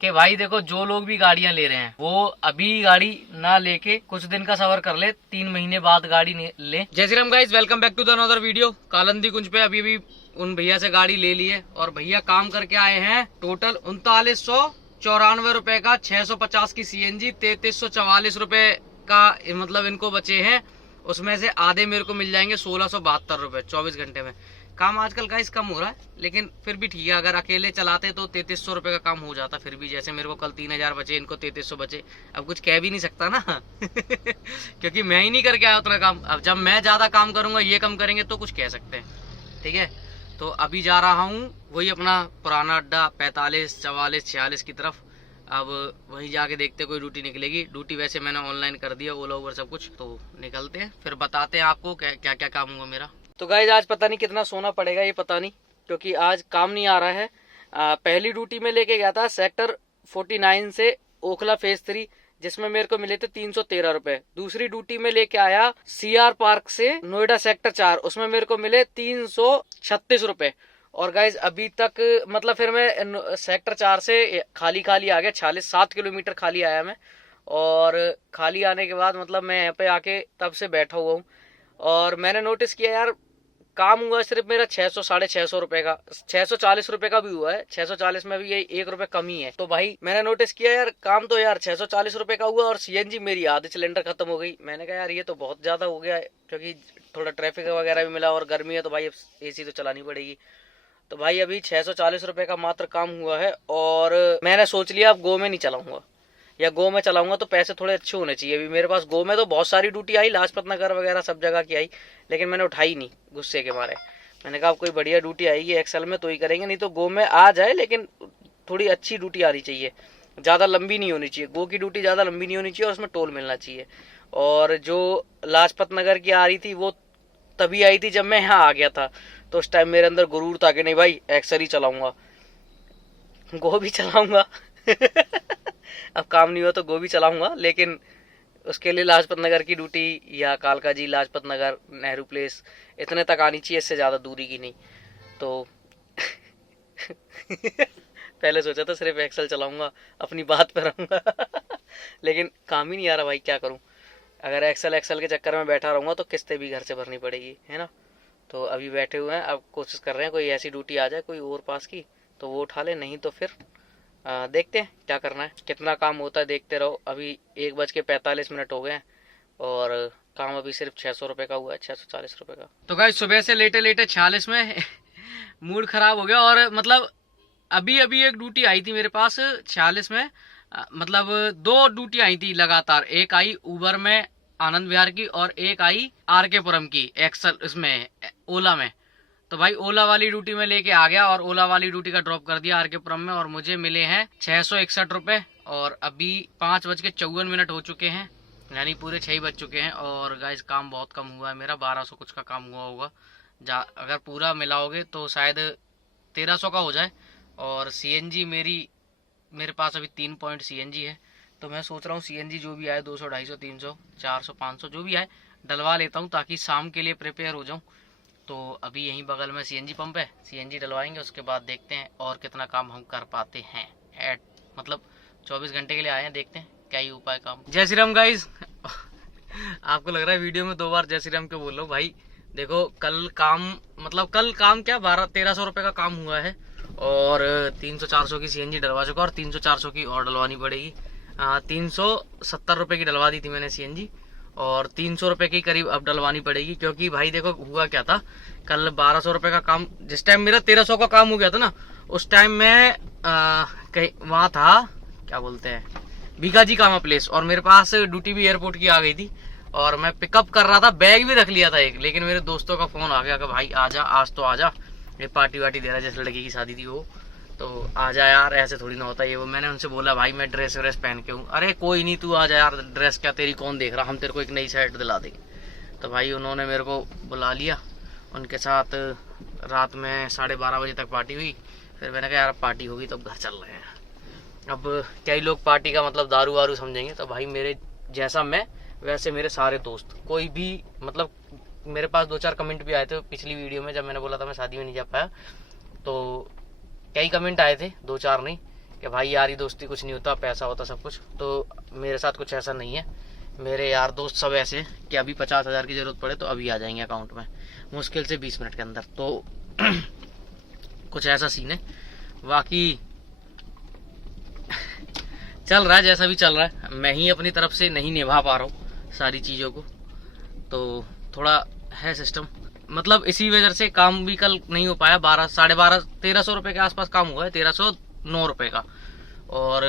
कि भाई देखो जो लोग भी गाड़ियां ले रहे हैं वो अभी गाड़ी ना लेके कुछ दिन का सफर कर ले, 3 महीने बाद गाड़ी ले। जय Shri Ram guys, welcome back to the another video. Kalandi Kunj पे अभी उन भैया से गाड़ी ले ली है और भैया काम करके आए हैं टोटल 3994 रुपए का, 650 की सीएनजी, 3344 रुपए का मतलब इनको बचे हैं। उसमें से आधे मेरे को मिल जाएंगे 1672 रुपए 24 घंटे में। काम आजकल गाइस कम हो रहा है लेकिन फिर भी ठीक है, अगर अकेले चलाते तो 3300 रुपए का काम हो जाता। फिर भी जैसे मेरे को कल 3000 बचे, इनको 3300 बचे, अब कुछ कह भी नहीं सकता ना क्योंकि मैं ही नहीं करके आया उतना काम। अब जब मैं ज्यादा काम करूंगा, ये कम करेंगे तो कुछ कह सकते हैं। ठीक है, तो अभी जा रहा हूँ वही अपना पुराना अड्डा 45, 44, 46 की तरफ। अब वहीं जाके देखते कोई ड्यूटी निकलेगी। ड्यूटी वैसे मैंने ऑनलाइन कर दिया, ओला ओवर सब कुछ, तो निकलते हैं फिर बताते हैं आपको क्या क्या काम हुआ मेरा। तो गाइस आज पता नहीं कितना सोना पड़ेगा, ये पता नहीं, क्योंकि आज काम नहीं आ रहा है। पहली ड्यूटी में लेके गया था सेक्टर 49 से ओखला फेज 3, जिसमें मेरे को मिले थे 313 रुपए। दूसरी ड्यूटी में लेके आया सीआर पार्क से नोएडा सेक्टर 4, उसमें मेरे को मिले 336 रुपए। और गाइज अभी तक मतलब फिर मैं सेक्टर 4 से खाली आ गया, 7 किलोमीटर खाली आया मैं। और खाली आने के बाद मतलब मैं यहाँ पे आके तब से बैठा हुआ हूँ और मैंने नोटिस किया यार काम हुआ सिर्फ मेरा 600 साढ़े 600 रुपए का। 640 रुपए का भी हुआ है, 640 में भी यही 1 रुपए कमी है। तो भाई मैंने नोटिस किया यार काम तो यार 640 रुपए का हुआ और सीएनजी मेरी आधे सिलेंडर खत्म हो गई। मैंने कहा यार ये तो बहुत ज्यादा हो गया है, क्योंकि थोड़ा ट्रैफिक वगैरह भी मिला और गर्मी है तो भाई एसी तो चलानी पड़ेगी। तो भाई अभी 640 रुपए का मात्र काम हुआ है और मैंने सोच लिया अब गो में नहीं चलाऊंगा, या गो में चलाऊंगा तो पैसे थोड़े अच्छे होने चाहिए। अभी मेरे पास गो में तो बहुत सारी ड्यूटी आई, लाजपत नगर वगैरह सब जगह की आई, लेकिन मैंने उठाई नहीं गुस्से के मारे। मैंने कहा अब कोई बढ़िया ड्यूटी आएगी एक्सेल में तो ही करेंगे, नहीं तो गो में आ जाए लेकिन थोड़ी अच्छी ड्यूटी आनी चाहिए, ज्यादा लंबी नहीं होनी चाहिए। गो की ड्यूटी ज्यादा लंबी नहीं होनी चाहिए और उसमें टोल मिलना चाहिए। और जो लाजपत नगर की आ रही थी वो तभी आई थी जब मैं यहाँ आ गया था, तो उस टाइम मेरे अंदर गुरूर था कि नहीं भाई एक्सेल ही चलाऊंगा, गो भी चलाऊंगा अब काम नहीं हुआ तो गो भी चलाऊंगा, लेकिन उसके लिए लाजपत नगर की ड्यूटी या कालका जी, लाजपत नगर, नेहरू प्लेस इतने तक आनी चाहिए, इससे ज्यादा दूरी की नहीं। तो पहले सोचा था सिर्फ एक्सेल चलाऊंगा, अपनी बात पर रहूंगा लेकिन काम ही नहीं आ रहा भाई, क्या करूं। अगर एक्सेल के चक्कर में बैठा रहूंगा तो किस्तें भी घर से भरनी पड़ेगी, है ना। तो अभी बैठे हुए हैं, अब कोशिश कर रहे हैं कोई ऐसी ड्यूटी आ जाए कोई और पास की तो वो उठा ले, नहीं तो फिर देखते हैं क्या करना है, कितना काम होता है देखते रहो। अभी 1:45 हो गए हैं और काम अभी सिर्फ 600 रुपए का हुआ है, 640 रुपए का। तो गाइस सुबह से लेटे 46 में मूड खराब हो गया। और मतलब अभी एक ड्यूटी आई थी मेरे पास 46 में, मतलब 2 ड्यूटी आई थी लगातार। एक आई उबर में आनंद विहार की और एक आई आरके पुरम की एक्सल इसमें ओला में। तो भाई ओला वाली ड्यूटी में लेके आ गया और ओला वाली ड्यूटी का ड्रॉप कर दिया आरके पुरम में, और मुझे मिले हैं 661 रुपए। और अभी 5:54 हो चुके हैं, यानी पूरे 6 बज चुके हैं। और गाइस काम बहुत कम हुआ है मेरा, 1200 कुछ का काम हुआ होगा। अगर पूरा मिलाओगे तो शायद 1300 का हो जाए। और सीएनजी मेरे पास अभी 3 पॉइंट सीएनजी है, तो मैं सोच रहा हूँ सीएनजी जो भी आए 200, 250, 300, 400, 500 जो भी आए डलवा लेता हूँ ताकि शाम के लिए प्रिपेयर हो जाऊँ। तो अभी यहीं बगल में सीएनजी पंप है, सीएनजी डलवाएंगे, उसके बाद देखते हैं और कितना काम हम कर पाते हैं। मतलब 24 घंटे के लिए आए हैं, देखते हैं क्या ही उपाय काम। जय श्री राम गाइस आपको लग रहा है वीडियो में 2 बार जय श्री राम क्यों बोल रहा हूँ भाई। देखो कल काम क्या 1200-1300 रुपए का काम हुआ है और 300-400 की सीएनजी डलवा चुका और 300-400 की और डलवानी पड़ेगी। 370 रुपए की डलवा दी थी मैंने सीएनजी और 300 रुपए की करीब अब डलवानी पड़ेगी। क्योंकि भाई देखो हुआ क्या था, कल 1200 रुपए का काम, जिस टाइम मेरा 1300 का काम हो गया था ना, उस टाइम मैं वहां था, क्या बोलते हैं, बीकाजी कामा प्लेस, और मेरे पास ड्यूटी भी एयरपोर्ट की आ गई थी और मैं पिकअप कर रहा था, बैग भी रख लिया था एक, लेकिन मेरे दोस्तों का फोन आ गया कि भाई आजा, आज तो आजा, ये पार्टी वार्टी दे रहा है, जैसे लड़की की शादी थी वो, तो आजा यार, ऐसे थोड़ी ना होता ये वो। मैंने उनसे बोला भाई मैं ड्रेस व्रेस पहन के हूँ। अरे कोई नहीं तू आजा यार, ड्रेस क्या तेरी कौन देख रहा, हम तेरे को एक नई शर्ट दिला देंगे। तो भाई उन्होंने मेरे को बुला लिया, उनके साथ रात में 12:30 बजे तक पार्टी हुई। फिर मैंने कहा यार पार्टी होगी तो अब घर चल रहे हैं। अब कई लोग पार्टी का मतलब दारू वारू समझेंगे, तो भाई मेरे जैसा मैं वैसे मेरे सारे दोस्त, कोई भी मतलब मेरे पास 2-4 कमेंट भी आए थे पिछली वीडियो में जब मैंने बोला था मैं शादी में नहीं जा पाया, तो कई कमेंट आए थे, 2-4 नहीं, कि भाई यारी दोस्ती कुछ नहीं होता, पैसा होता सब कुछ। तो मेरे साथ कुछ ऐसा नहीं है। मेरे यार दोस्त सब ऐसे हैं कि अभी 50,000 की ज़रूरत पड़े तो अभी आ जाएंगे अकाउंट में, मुश्किल से 20 मिनट के अंदर। तो कुछ ऐसा सीन है। बाकी चल रहा है जैसा भी चल रहा है। मैं ही अपनी तरफ से नहीं निभा पा रहा हूँ सारी चीज़ों को, तो थोड़ा है सिस्टम। मतलब इसी वजह से काम भी कल नहीं हो पाया। 12, 12.5, 1300 रुपये के आसपास काम हुआ है, 1309 रुपये का। और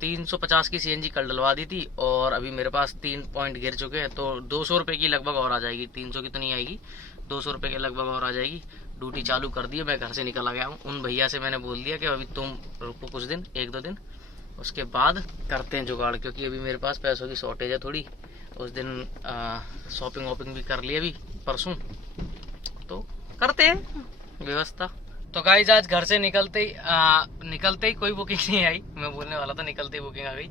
350 की सीएनजी कल डलवा दी थी और अभी मेरे पास 3 पॉइंट गिर चुके हैं, तो 200 रुपये की लगभग और आ जाएगी। 300 की तो नहीं आएगी, 200 रुपये के लगभग और आ जाएगी। ड्यूटी चालू कर दी है, मैं घर से निकल आ गया हूँ। उन भैया से मैंने बोल दिया कि अभी तुम रुको कुछ दिन, 1-2 दिन, उसके बाद करते हैं जुगाड़, क्योंकि अभी मेरे पास पैसों की शॉर्टेज है थोड़ी। उस दिन शॉपिंग वॉपिंग भी कर ली अभी परसों, तो करते हैं व्यवस्था। तो गाइस आज घर से निकलते ही कोई बुकिंग नहीं आई। मैं बोलने वाला था निकलते ही बुकिंग आ गई।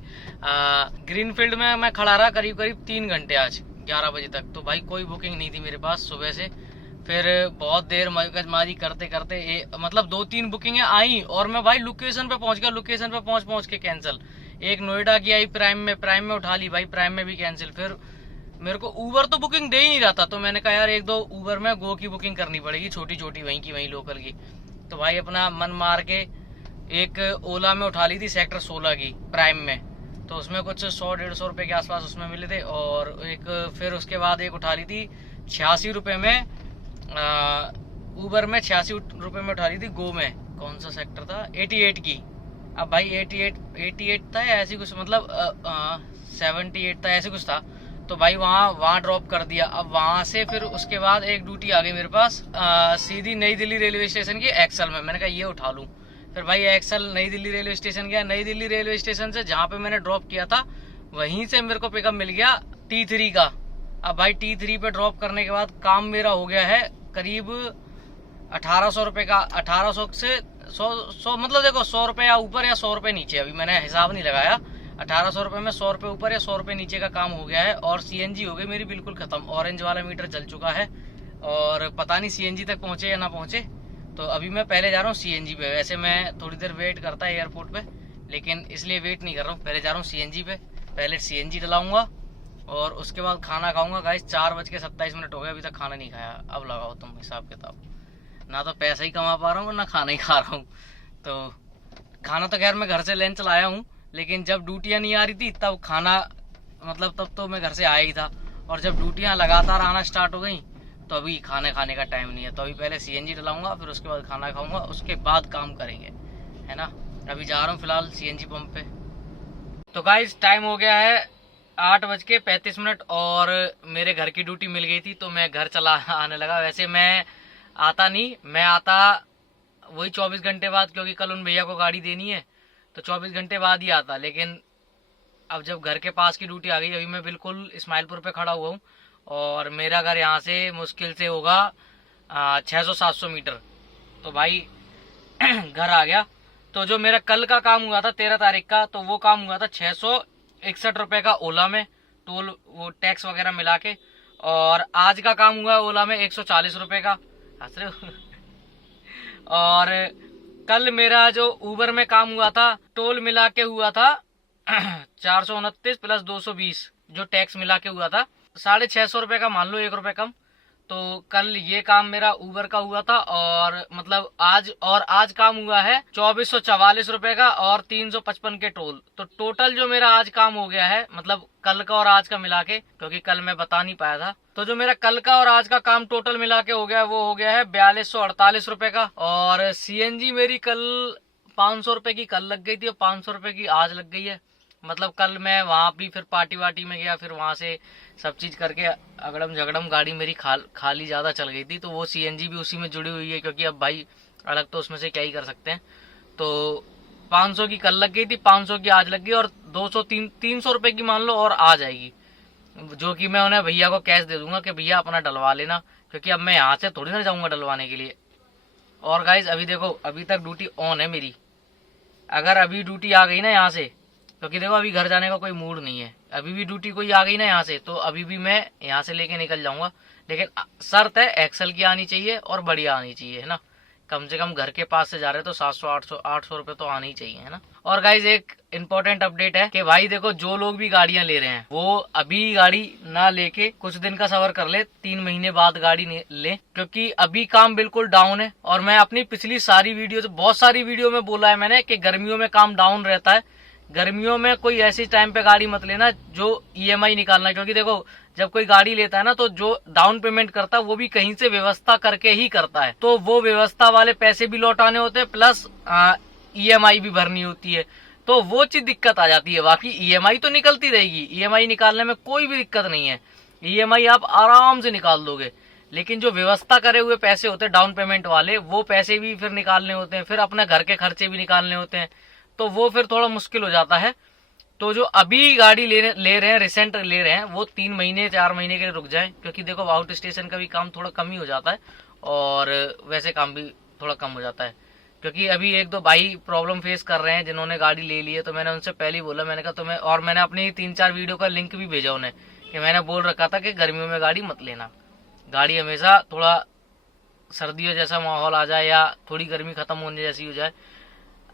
ग्रीनफील्ड में मैं खड़ा रहा करीब 3 घंटे आज 11 बजे तक। तो भाई कोई बुकिंग नहीं थी मेरे पास सुबह से। फिर बहुत देर मगजमारी करते करते मतलब 2-3 बुकिंगें आई और मैं भाई लोकेशन पे पहुंच गया। लोकेशन पे पहुंच के कैंसिल। एक नोएडा की आई प्राइम में उठा ली भाई, प्राइम में भी कैंसिल। फिर मेरे को ऊबर तो बुकिंग दे ही नहीं रहा था, तो मैंने कहा यार 1-2 ऊबर में गो की बुकिंग करनी पड़ेगी, छोटी छोटी वहीं लोकल की। तो भाई अपना मन मार के एक ओला में उठा ली थी सेक्टर 16 की प्राइम में। तो उसमें कुछ 100-150 रुपये के आसपास उसमें मिले थे। और एक फिर उसके बाद एक उठा ली थी 86 रुपये में, ऊबर में 86 रुपये में उठा ली थी गो में। कौन सा सेक्टर था? 88 की। अब भाई 88 था या ऐसी कुछ, मतलब 78 था, ऐसे कुछ था। तो भाई वहाँ ड्रॉप कर दिया। अब वहाँ से फिर उसके बाद एक ड्यूटी आ गई मेरे पास सीधी नई दिल्ली रेलवे स्टेशन की एक्सल में। मैंने कहा ये उठा लूँ। फिर भाई एक्सल नई दिल्ली रेलवे स्टेशन गया। नई दिल्ली रेलवे स्टेशन से जहाँ पे मैंने ड्रॉप किया था वहीं से मेरे को पिकअप मिल गया T3 का। अब भाई T3 पे ड्रॉप करने के बाद काम मेरा हो गया है करीब 1800 रुपये का। 1800 से 100 मतलब देखो 100 रुपये या ऊपर या 100 रुपये नीचे, अभी मैंने हिसाब नहीं लगाया। 1800 रुपये में 100 रुपये ऊपर या 100 रुपये नीचे का काम हो गया है। और सीएनजी हो गई मेरी बिल्कुल खत्म। ऑरेंज वाला मीटर जल चुका है और पता नहीं सीएनजी तक पहुंचे या ना पहुंचे। तो अभी मैं पहले जा रहा हूँ सीएनजी पे। वैसे मैं थोड़ी देर वेट करता है एयरपोर्ट पे, लेकिन इसलिए वेट नहीं कर रहा हूँ, पहले जा रहा हूँ सीएनजी पे। पहले सीएनजी डलाऊंगा और उसके बाद खाना खाऊंगा। गाइस 4:27 हो गए, अभी तक खाना नहीं खाया। अब लगाओ तुम हिसाब किताब, ना तो पैसा ही कमा पा रहा हूँ ना खाना ही खा रहा हूँ। तो खाना तो खैर मैं घर से लंच लाया हूँ, लेकिन जब ड्यूटियाँ नहीं आ रही थी तब खाना, मतलब तब तो मैं घर से आया ही था। और जब ड्यूटियाँ लगातार आना स्टार्ट हो गई तो अभी खाने का टाइम नहीं है। तो अभी पहले सीएनजी डलाऊंगा, फिर उसके बाद खाना खाऊंगा, उसके बाद काम करेंगे, है ना। अभी जा रहा हूँ फिलहाल सीएनजी पंप पे। तो गाइस टाइम हो गया है 8:35 और मेरे घर की ड्यूटी मिल गई थी, तो मैं घर चला आने लगा। वैसे मैं आता नहीं, मैं आता वही 24 घंटे बाद, क्योंकि कल उन भैया को गाड़ी देनी है, तो 24 घंटे बाद ही आता। लेकिन अब जब घर के पास की ड्यूटी आ गई, अभी मैं बिल्कुल इस्माइलपुर पे खड़ा हुआ हूँ और मेरा घर यहाँ से मुश्किल से होगा 600-700 मीटर। तो भाई घर आ गया। तो जो मेरा कल का काम हुआ था 13 तारीख का, तो वो काम हुआ था 661 रुपये का ओला में, टोल वो टैक्स वगैरह मिला के। और आज का काम हुआ ओला में 140 रुपये का। हंस रहे हो? और कल मेरा जो ऊबर में काम हुआ था टोल मिला के हुआ था 429 प्लस 220 जो टैक्स मिला के हुआ था, 650 रुपये का, मान लो 1 रुपये कम। तो कल ये काम मेरा ऊबर का हुआ था। और मतलब आज काम हुआ है 2444 रुपये का और 355 के टोल। तो टोटल जो मेरा आज काम हो गया है, मतलब कल का और आज का मिला के, क्योंकि कल मैं बता नहीं पाया था, तो जो मेरा कल का और आज का काम टोटल मिला के हो गया है वो हो गया है 4248 रुपये का। और सीएनजी मेरी कल 500 रुपये की कल लग गई थी और 500 रुपये की आज लग गई है। मतलब कल मैं वहाँ भी फिर पार्टी वार्टी में गया, फिर वहाँ से सब चीज़ करके अगड़म झगड़म गाड़ी मेरी खाली ज़्यादा चल गई थी। तो वो सीएनजी भी उसी में जुड़ी हुई है, क्योंकि अब भाई अलग तो उसमें से क्या ही कर सकते हैं। तो 500 की कल लग गई थी, 500 की आज लग गई और 300 रुपये की मान लो और आ जाएगी, जो कि मैं उन्हें भैया को कैश दे दूंगा कि भैया अपना डलवा लेना, क्योंकि अब मैं यहाँ से थोड़ी ना जाऊँगा डलवाने के लिए। और गाइज अभी देखो, अभी तक ड्यूटी ऑन है मेरी। अगर अभी ड्यूटी आ गई ना यहाँ से, क्योंकि देखो अभी घर जाने का कोई मूड नहीं है, अभी भी ड्यूटी कोई आ गई ना यहाँ से, तो अभी भी मैं यहाँ से लेके निकल जाऊंगा। लेकिन शर्त है एक्सेल की आनी चाहिए और बढ़िया आनी चाहिए, है ना। कम से कम घर के पास से जा रहे हैं तो 700 800 रुपए तो आने ही चाहिए, है ना। और गाइज एक इम्पोर्टेंट अपडेट है कि भाई देखो, जो लोग भी गाड़ियां ले रहे हैं वो अभी गाड़ी ना लेके कुछ दिन का सफर कर ले, 3 महीने बाद गाड़ी ले, क्योंकि अभी काम बिल्कुल डाउन है। और मैं अपनी पिछली सारी वीडियो, बहुत सारी वीडियो में बोला है मैंने कि गर्मियों में काम डाउन रहता है। गर्मियों में कोई ऐसी टाइम पे गाड़ी मत लेना जो ईएमआई निकालना है, क्योंकि देखो जब कोई गाड़ी लेता है ना तो जो डाउन पेमेंट करता है वो भी कहीं से व्यवस्था करके ही करता है, तो वो व्यवस्था वाले पैसे भी लौटाने होते हैं, प्लस ईएमआई भी भरनी होती है, तो वो चीज दिक्कत आ जाती है। बाकी ईएमआई तो निकलती रहेगी, ईएमआई निकालने में कोई भी दिक्कत नहीं है, ईएमआई आप आराम से निकाल दोगे। लेकिन जो व्यवस्था करे हुए पैसे होते हैं डाउन पेमेंट वाले, वो पैसे भी फिर निकालने होते हैं, फिर अपने घर के खर्चे भी निकालने होते हैं, तो वो फिर थोड़ा मुश्किल हो जाता है। तो जो अभी गाड़ी ले रहे हैं, रिसेंट ले रहे हैं, वो 3 महीने 4 महीने के लिए रुक जाएं, क्योंकि देखो आउट स्टेशन का भी काम थोड़ा कम ही हो जाता है और वैसे काम भी थोड़ा कम हो जाता है। क्योंकि अभी 1-2 भाई प्रॉब्लम फेस कर रहे हैं जिन्होंने गाड़ी ले ली है, तो मैंने उनसे पहले ही बोला, मैंने कहा तुम्हें, और मैंने अपनी 3-4 वीडियो का लिंक भी भेजा उन्हें कि मैंने बोल रखा था कि गर्मियों में गाड़ी मत लेना। गाड़ी हमेशा थोड़ा सर्दियों जैसा माहौल आ जाए या थोड़ी गर्मी खत्म होने जैसी हो जाए,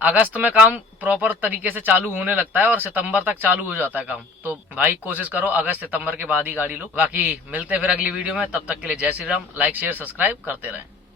अगस्त में काम प्रॉपर तरीके से चालू होने लगता है और सितंबर तक चालू हो जाता है काम, तो भाई कोशिश करो अगस्त सितंबर के बाद ही गाड़ी लो। बाकी मिलते हैं फिर अगली वीडियो में, तब तक के लिए जय Shri Ram. Like share subscribe करते रहें।